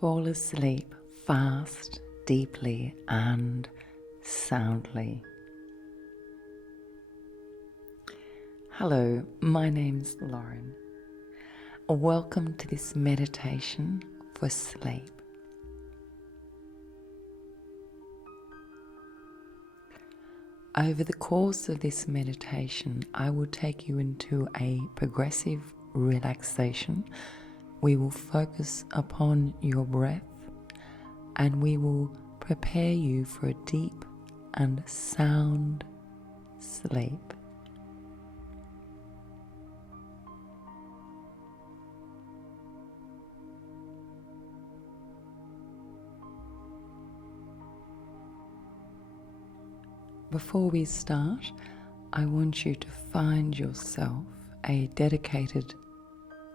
Fall asleep fast, deeply, and soundly. Hello, my name's Lauren. Welcome to this meditation for sleep. Over the course of this meditation, I will take you into a progressive relaxation. We will focus upon your breath and we will prepare you for a deep and sound sleep. Before we start, I want you to find yourself a dedicated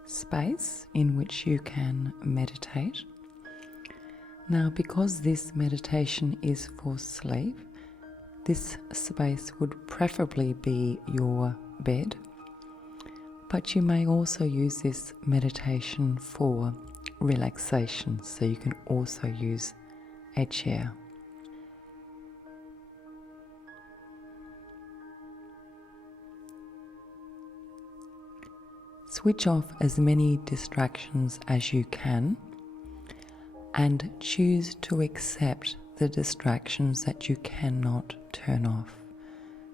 space in which you can meditate. Now, because this meditation is for sleep, this space would preferably be your bed, but you may also use this meditation for relaxation, so you can also use a chair. Switch off as many distractions as you can and choose to accept the distractions that you cannot turn off.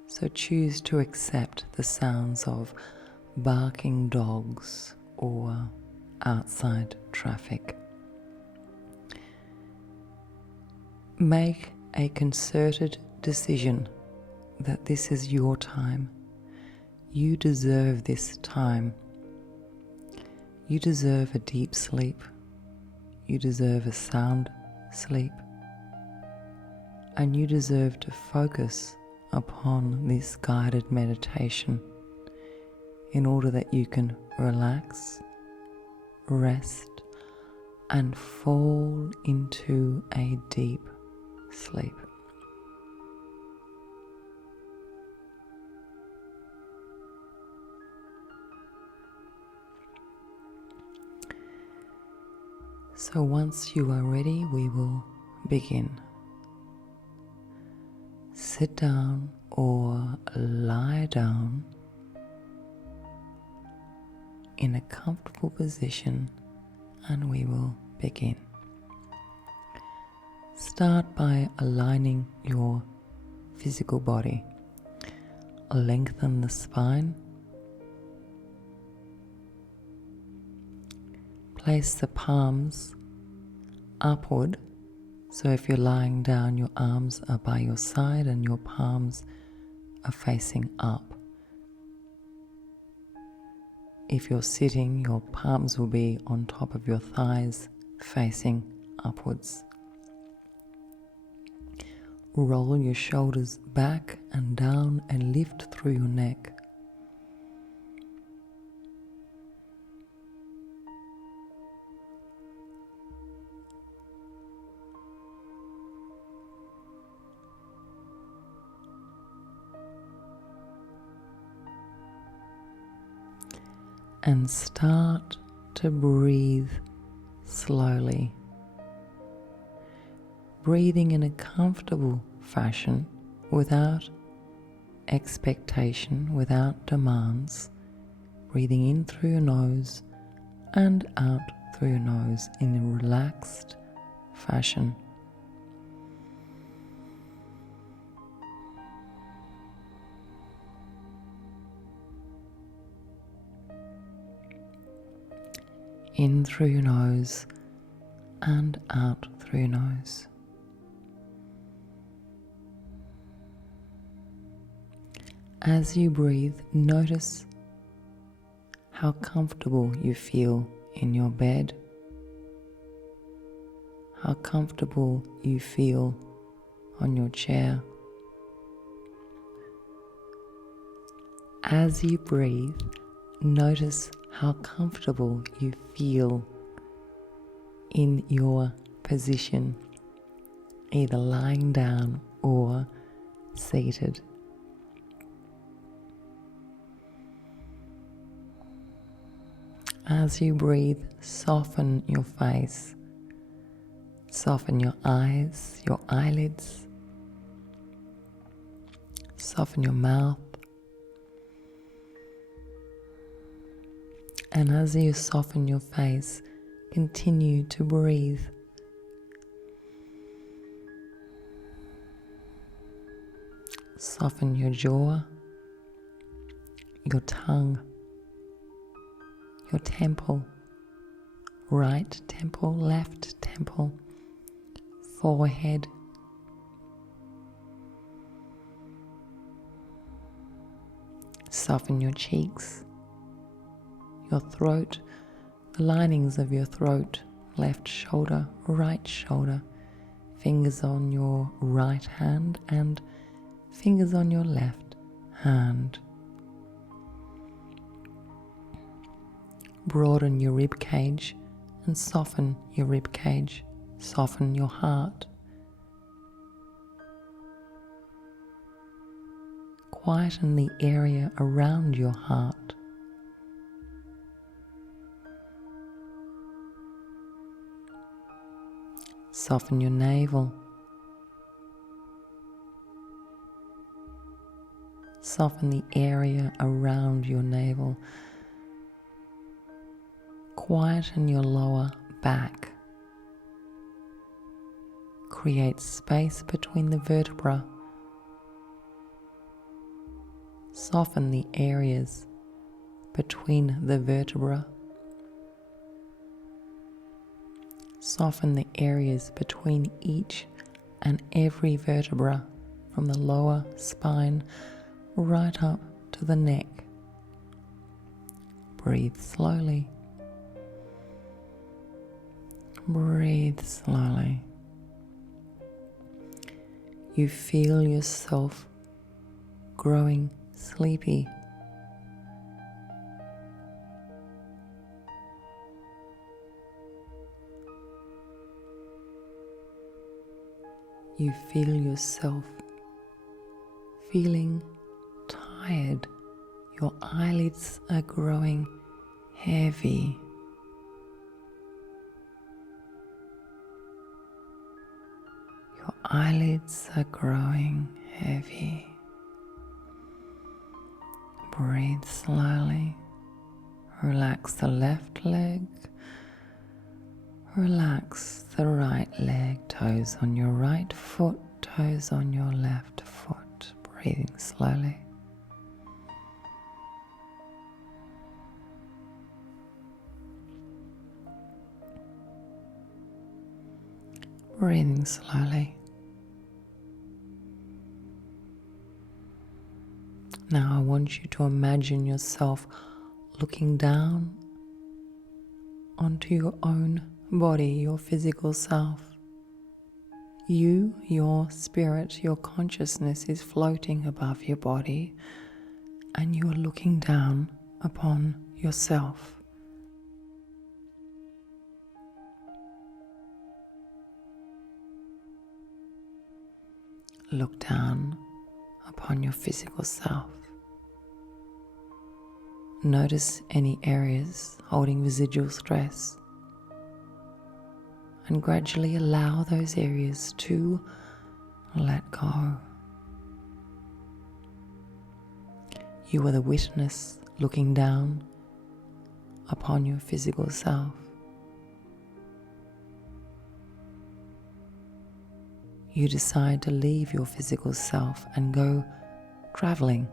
So choose to accept the sounds of barking dogs or outside traffic. Make a concerted decision that this is your time. You deserve this time. You deserve a deep sleep. You deserve a sound sleep. And you deserve to focus upon this guided meditation in order that you can relax, rest, and fall into a deep sleep. So once you are ready, we will begin. Sit down or lie down in a comfortable position and we will begin. Start by aligning your physical body. Lengthen the spine. Place the palms upward, so if you're lying down, your arms are by your side and your palms are facing up. If you're sitting, your palms will be on top of your thighs, facing upwards. Roll your shoulders back and down and lift through your neck. And start to breathe slowly. Breathing in a comfortable fashion without expectation, without demands. Breathing in through your nose and out through your nose in a relaxed fashion. In through your nose and out through your nose. As you breathe, notice how comfortable you feel in your bed, how comfortable you feel on your chair. As you breathe, notice how comfortable you feel in your position, either lying down or seated. As you breathe, soften your face Soften your eyes, your eyelids. Soften your mouth. And as you soften your face, continue to breathe. Soften your jaw, your tongue, your temple, right temple, left temple, forehead, soften your cheeks, your throat, the linings of your throat, left shoulder, right shoulder, fingers on your right hand and fingers on your left hand. Broaden your rib cage and soften your rib cage. Soften your heart. Quieten the area around your heart. Soften your navel. Soften the area around your navel. Quieten your lower back. Create space between the vertebrae. Soften the areas between the vertebrae. Soften the areas between each and every vertebra from the lower spine right up to the neck. Breathe slowly. Breathe slowly. You feel yourself growing sleepy. You feel yourself feeling tired. Your eyelids are growing heavy. Your eyelids are growing heavy. Breathe slowly. Relax the left leg. Relax the right leg, toes on your right foot, toes on your left foot. Breathing slowly. Breathing slowly. Now I want you to imagine yourself looking down onto your own body, your physical self. You, your spirit, your consciousness is floating above your body and you are looking down upon yourself. Look down upon your physical self. Notice any areas holding residual stress and gradually allow those areas to let go. You are the witness looking down upon your physical self. You decide to leave your physical self and go traveling.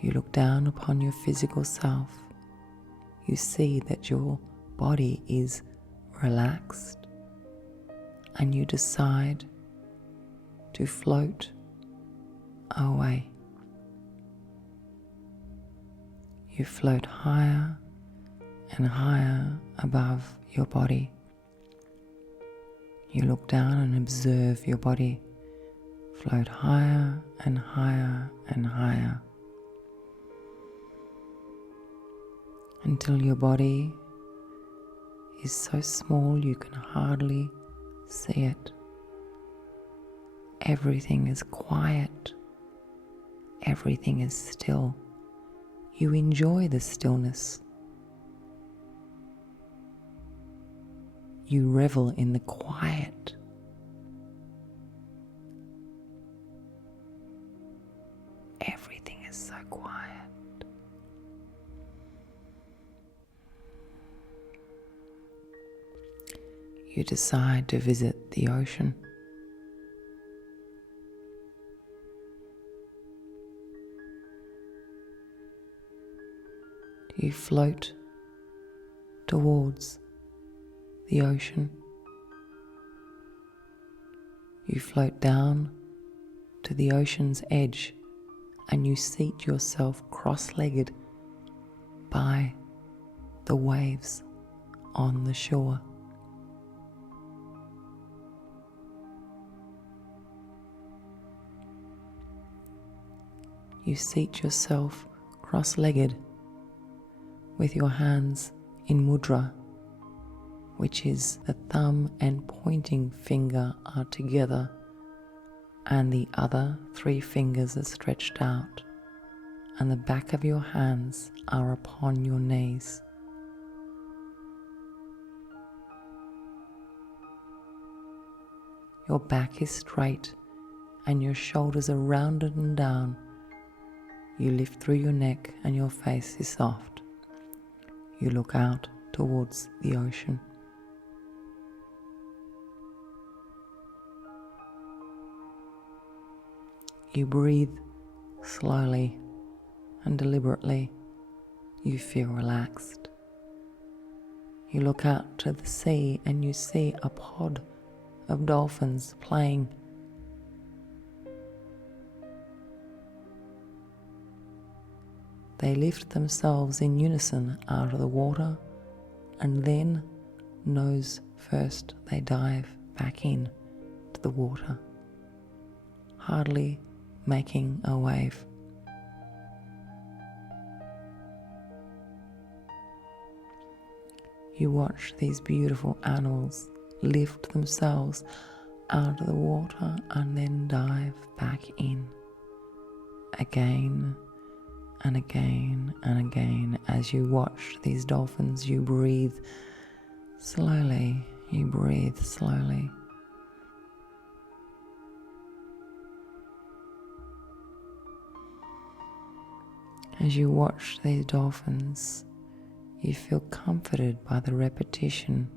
You look down upon your physical self. You see that your body is relaxed and you decide to float away. You float higher and higher above your body. You look down and observe your body float higher and higher and higher until your body is so small you can hardly see it. Everything is quiet. Everything is still. You enjoy the stillness. You revel in the quiet. Everything is so quiet. You decide to visit the ocean. You float towards the ocean. You float down to the ocean's edge and you seat yourself cross-legged by the waves on the shore. You seat yourself cross-legged with your hands in mudra, which is the thumb and pointing finger are together and the other 3 fingers are stretched out and the back of your hands are upon your knees. Your back is straight and your shoulders are rounded and down. You lift through your neck and your face is soft. You look out towards the ocean. You breathe slowly and deliberately. You feel relaxed. You look out to the sea and you see a pod of dolphins playing. They lift themselves in unison out of the water and then, nose first, they dive back in to the water, hardly making a wave. You watch these beautiful animals lift themselves out of the water and then dive back in again and again and again. As you watch these dolphins, you breathe slowly. You breathe slowly. As you watch these dolphins, you feel comforted by the repetition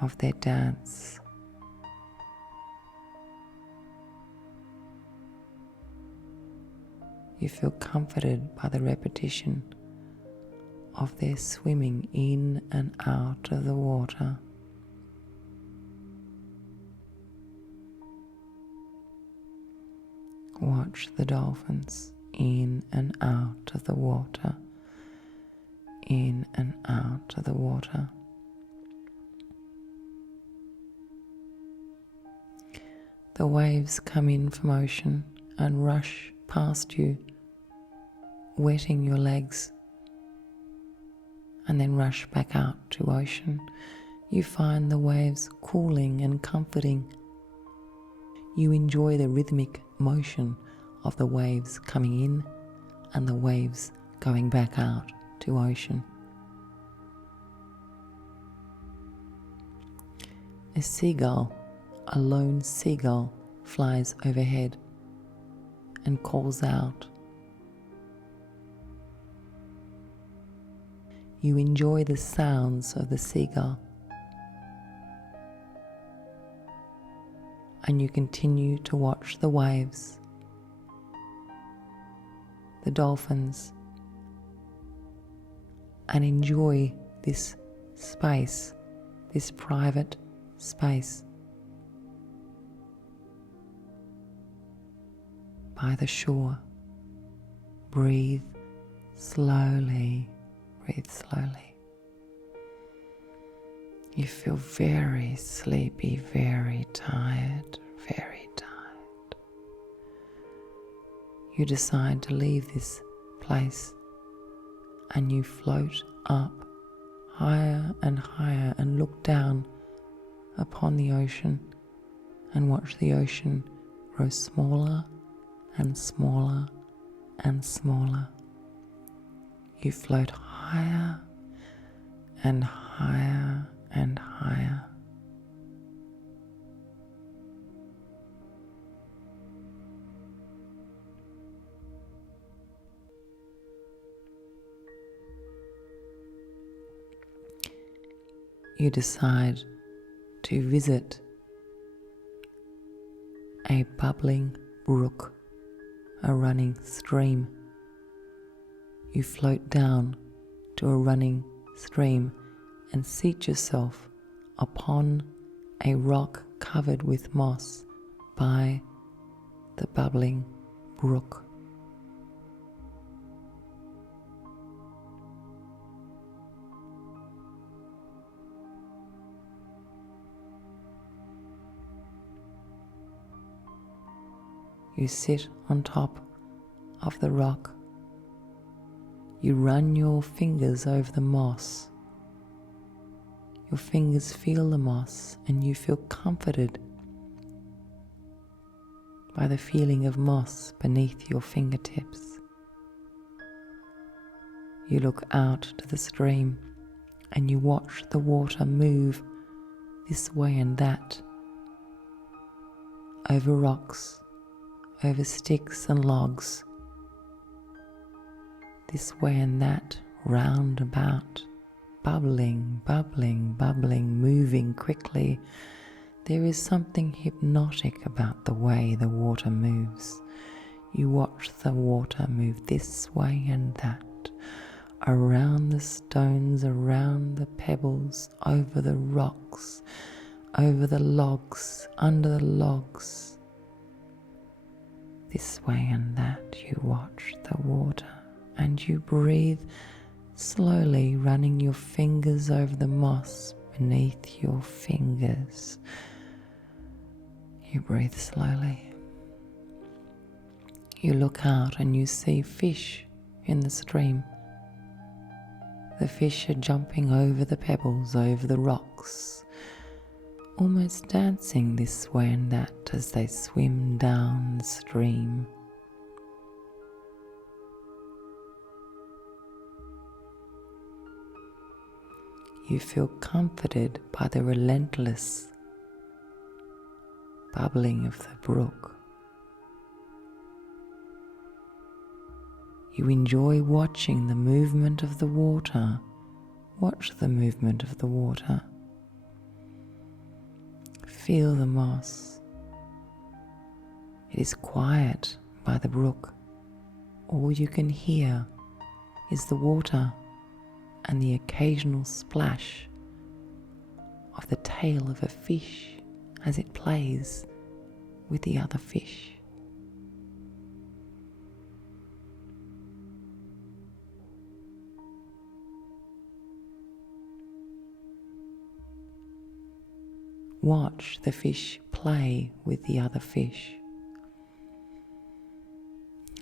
of their dance. You feel comforted by the repetition of their swimming in and out of the water. Watch the dolphins in and out of the water, in and out of the water. The waves come in from ocean and rush past you, wetting your legs, and then rush back out to ocean. You find the waves cooling and comforting. You enjoy the rhythmic motion of the waves coming in and the waves going back out to ocean. A seagull, a lone seagull, flies overhead and calls out. You enjoy the sounds of the seagull, and you continue to watch the waves, the dolphins, and enjoy this space, this private space by the shore. Breathe slowly, breathe slowly. You feel very sleepy, very tired, very tired. You decide to leave this place and you float up higher and higher and look down upon the ocean and watch the ocean grow smaller and smaller and smaller. You float higher and higher and higher. You decide to visit a bubbling brook, a running stream. You float down to a running stream and seat yourself upon a rock covered with moss by the bubbling brook. You sit on top of the rock. You run your fingers over the moss. Your fingers feel the moss and you feel comforted by the feeling of moss beneath your fingertips. You look out to the stream and you watch the water move this way and that, over rocks, over sticks and logs, this way and that, round about, bubbling, bubbling, bubbling, moving quickly. There is something hypnotic about the way the water moves. You watch the water move this way and that, around the stones, around the pebbles, over the rocks, over the logs, under the logs. This way and that, you watch the water and you breathe slowly, running your fingers over the moss beneath your fingers. You breathe slowly. You look out and you see fish in the stream. The fish are jumping over the pebbles, over the rocks, almost dancing this way and that as they swim down the stream. You feel comforted by the relentless bubbling of the brook. You enjoy watching the movement of the water. Watch the movement of the water. Feel the moss. It is quiet by the brook. All you can hear is the water and the occasional splash of the tail of a fish as it plays with the other fish. Watch the fish play with the other fish.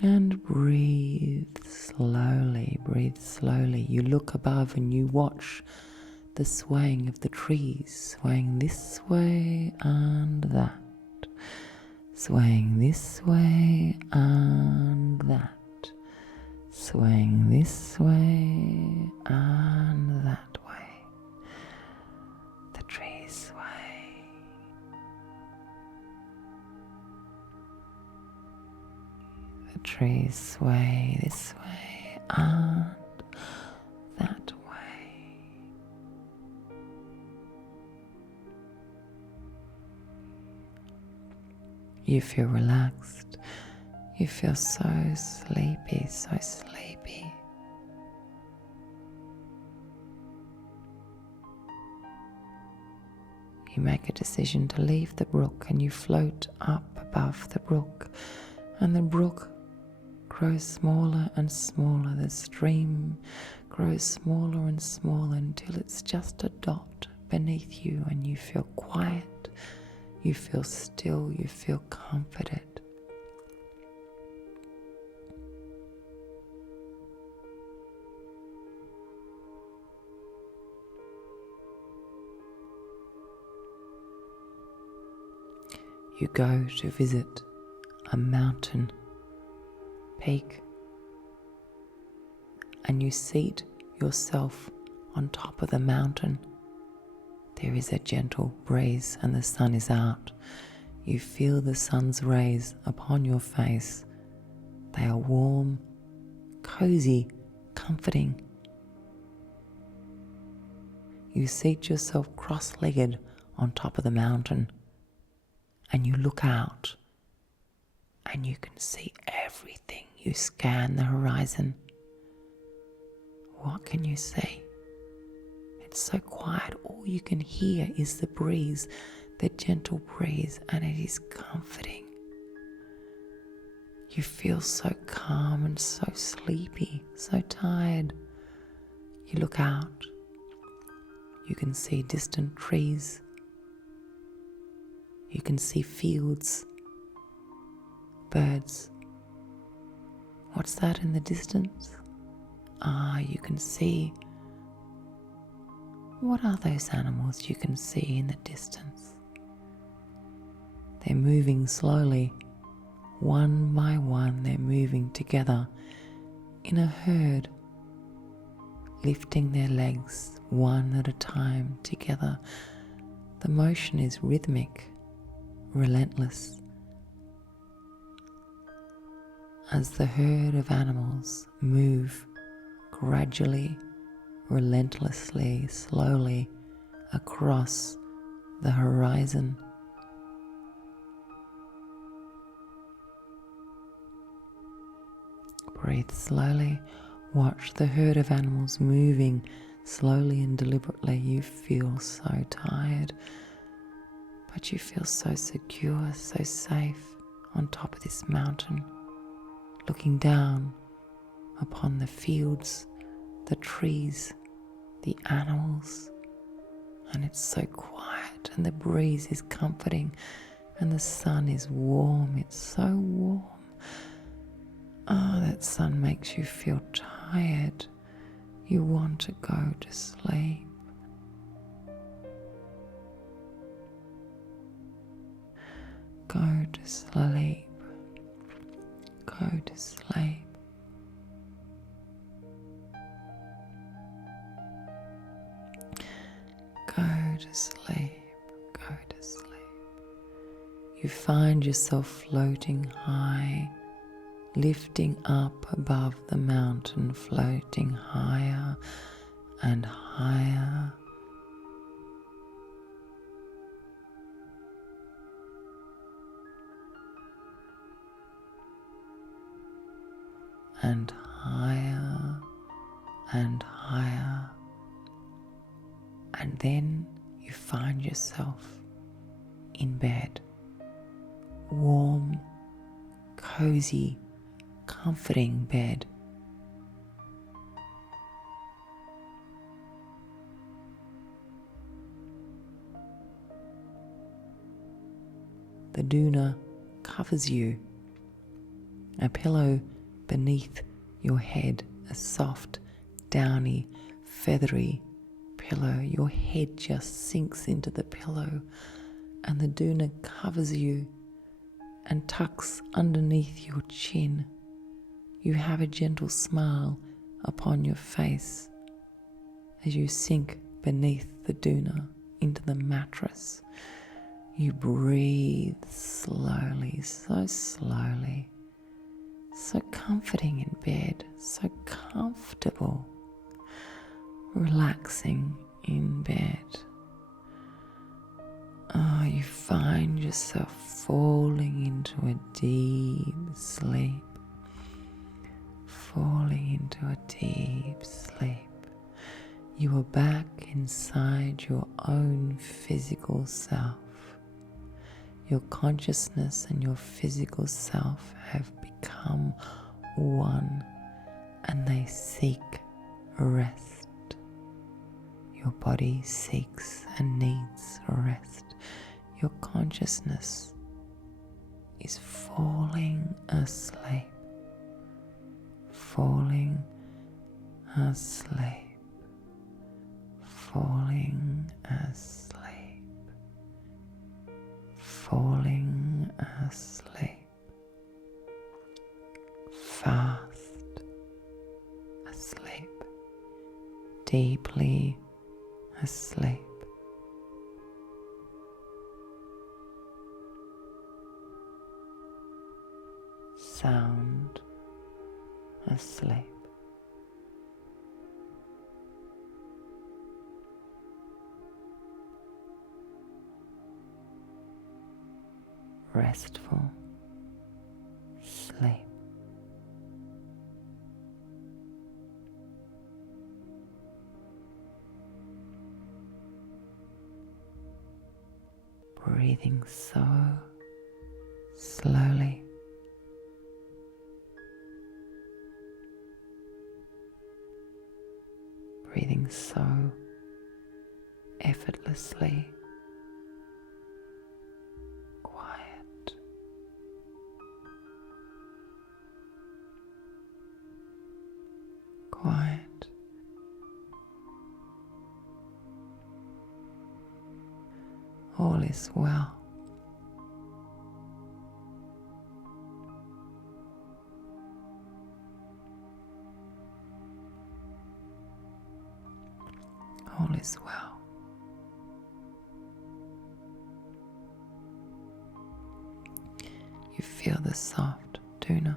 And breathe slowly, breathe slowly. You look above and you watch the swaying of the trees, swaying this way and that, swaying this way and that, swaying this way and that way. The trees sway. The trees sway this way and that way. You feel relaxed. You feel so sleepy, so sleepy. You make a decision to leave the brook and you float up above the brook, and the brook grows smaller and smaller. The stream grows smaller and smaller until it's just a dot beneath you, and you feel quiet, you feel still, you feel comforted. You go to visit a mountain peak, and you seat yourself on top of the mountain. There is a gentle breeze and the sun is out. You feel the sun's rays upon your face. They are warm, cozy, comforting. You seat yourself cross-legged on top of the mountain and you look out and you can see everything. You scan the horizon. What can you see? It's so quiet. All you can hear is the breeze, the gentle breeze, and it is comforting. You feel so calm and so sleepy, so tired. You look out. You can see distant trees. You can see fields, birds. What's that in the distance? You can see. What are those animals you can see in the distance? They're moving slowly. One by one, they're moving together in a herd, lifting their legs one at a time together. The motion is rhythmic, relentless. As the herd of animals move gradually, relentlessly, slowly across the horizon. Breathe slowly. Watch the herd of animals moving slowly and deliberately. You feel so tired, but you feel so secure, so safe on top of this mountain, looking down upon the fields, the trees, the animals, and it's so quiet and the breeze is comforting and the sun is warm. It's so warm. That sun makes you feel tired. You want to go to sleep. Go to sleep. Go to sleep. Go to sleep. Go to sleep. You find yourself floating high, lifting up above the mountain, floating higher and higher. And higher and higher. And then you find yourself in bed, warm, cozy, comforting bed. The doona covers you, a pillow beneath your head, a soft, downy, feathery pillow. Your head just sinks into the pillow and the doona covers you and tucks underneath your chin. You have a gentle smile upon your face as you sink beneath the doona into the mattress. You breathe slowly, so slowly, so comforting in bed, so comfortable, relaxing in bed. You find yourself falling into a deep sleep, falling into a deep sleep. You are back inside your own physical self. Your consciousness and your physical self have become one, and they seek rest. Your body seeks and needs rest. Your consciousness is falling asleep, falling asleep, falling asleep, falling asleep, fast asleep. deeply asleep. Sound asleep. Restful sleep. Breathing so slowly. Breathing so effortlessly. Quiet. Quiet. All is well. All is well. You feel the soft doona,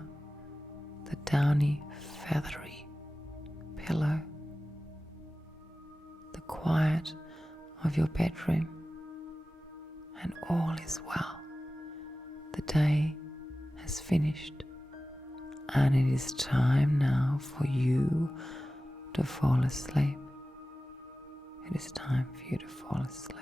the downy, feathery pillow, the quiet of your bedroom, and all is well. The day has finished, and it is time now for you to fall asleep. It is time for you to fall asleep.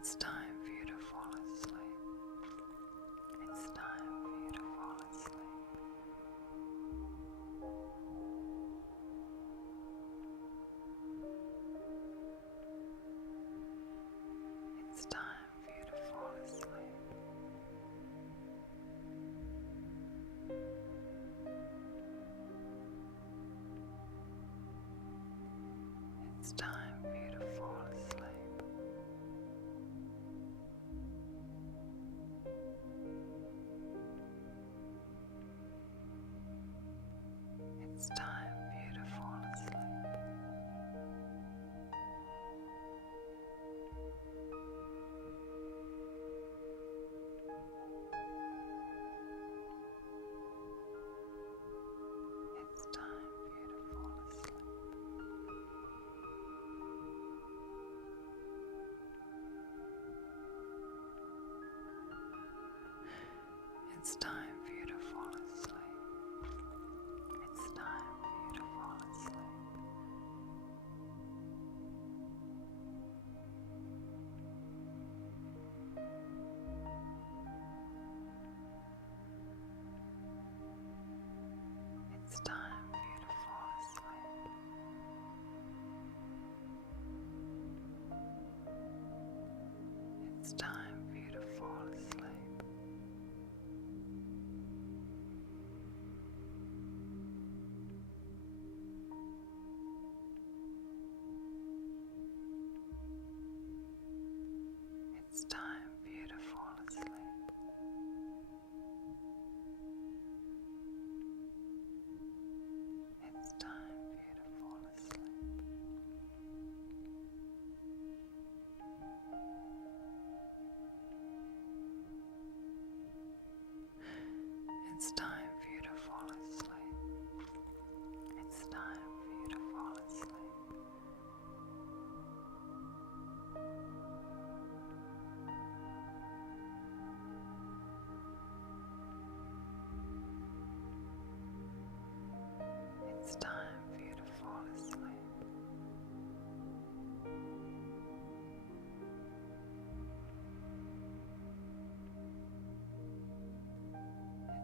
It's time for you to fall asleep. It's time for you to fall asleep. It's time for you to fall asleep. It's time for you to fall asleep. It's time for you to fall asleep. It's time for you to fall asleep. It's time for you to fall asleep. It's time for you to fall asleep. It's time for you to fall asleep. It's time for you to fall asleep. It's time for you to fall asleep. It's time for you to fall asleep. It's time for you to fall asleep. It's time for you to fall asleep. It's time for you to fall asleep.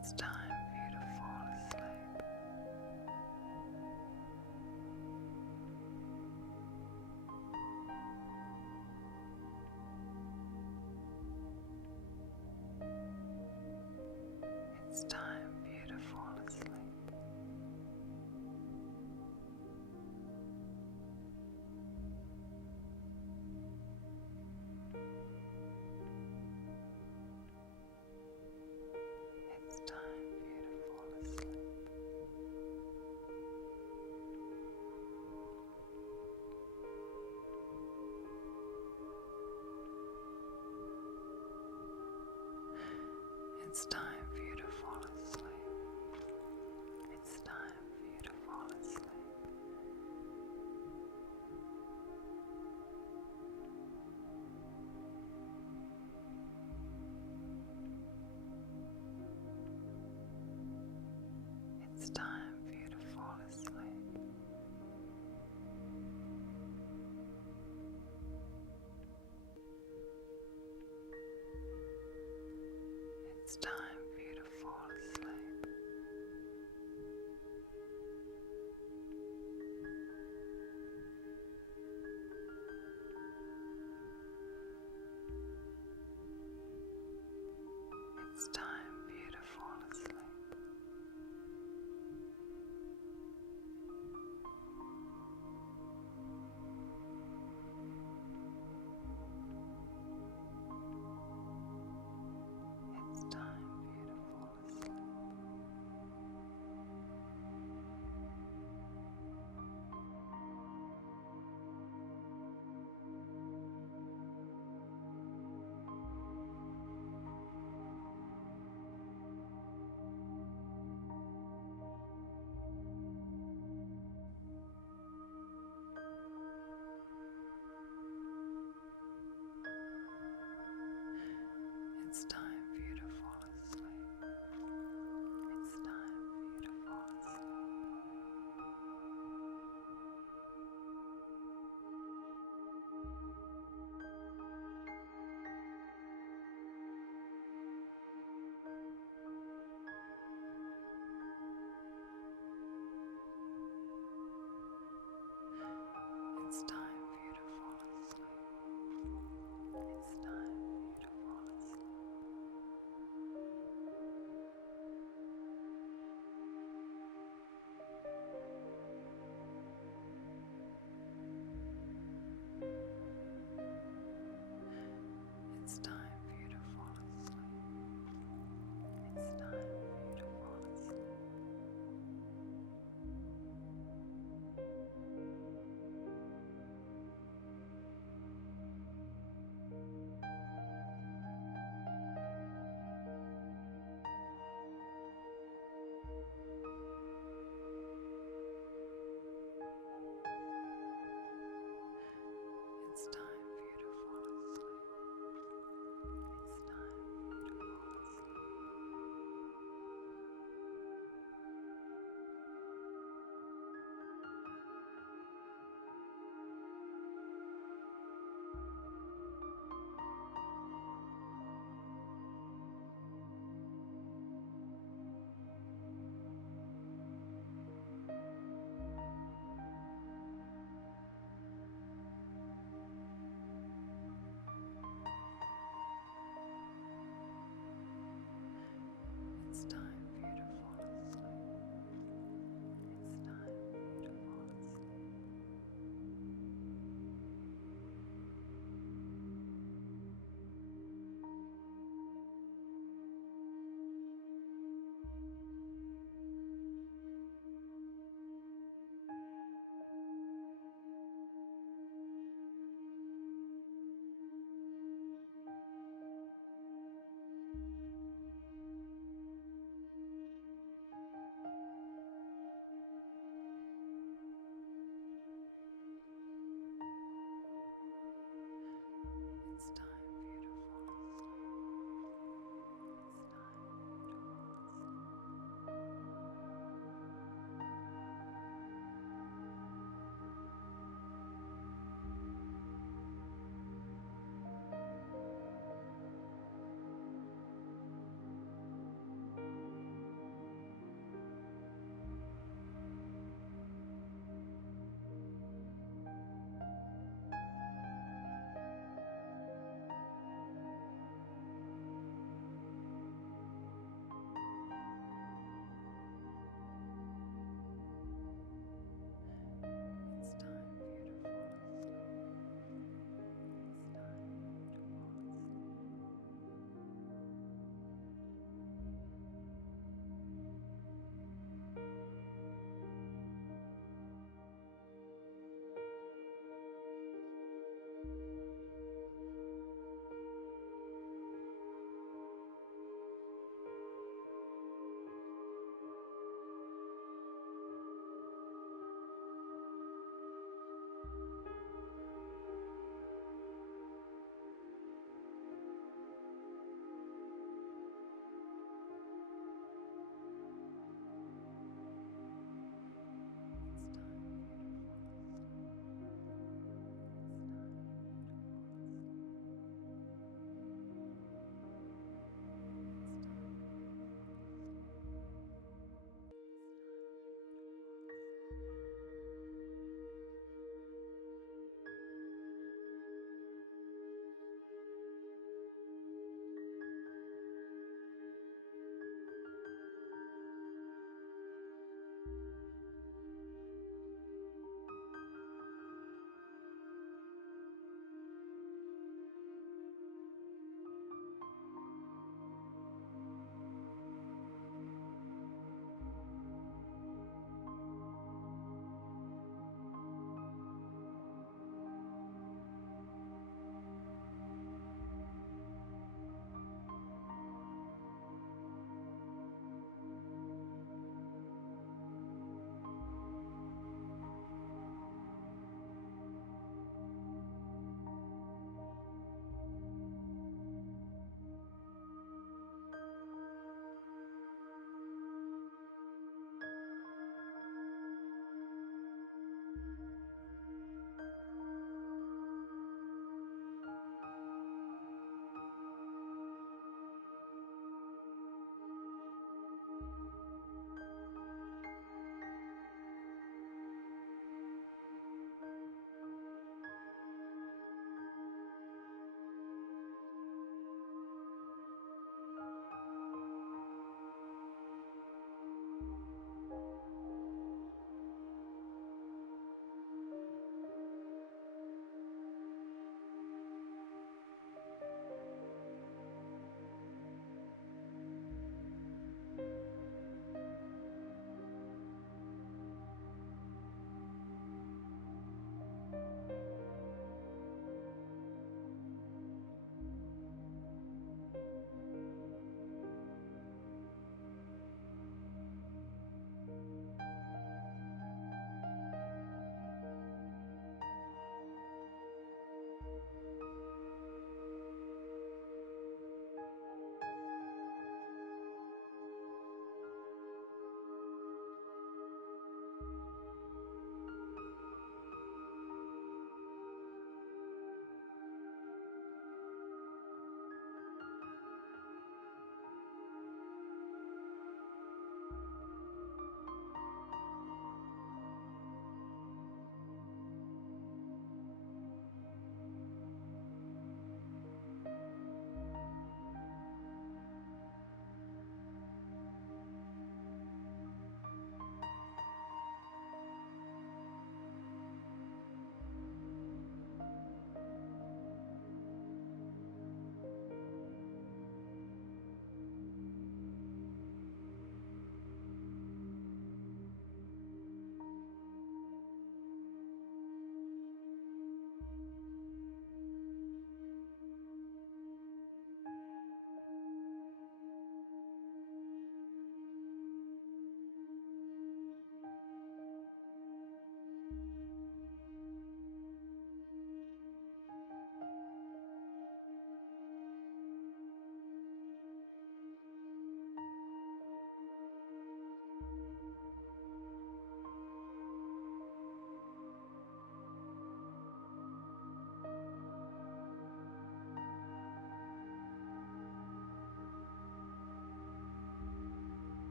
It's time for you to fall asleep. It's time for you to fall asleep. It's time for you to fall asleep. It's time for you to fall asleep. It's time for you to fall asleep. It's time for you to fall asleep. It's time for you to fall asleep. It's time for you to fall asleep. It's time for you to fall asleep. It's time for you to fall asleep. It's time for you to fall asleep. It's time for you to fall asleep. It's time for you to fall asleep. It's time for you to fall asleep. It's time for you to fall asleep. It's time for you to fall asleep. It's time for you to fall asleep. It's time for you to fall asleep. It's time for you to fall asleep.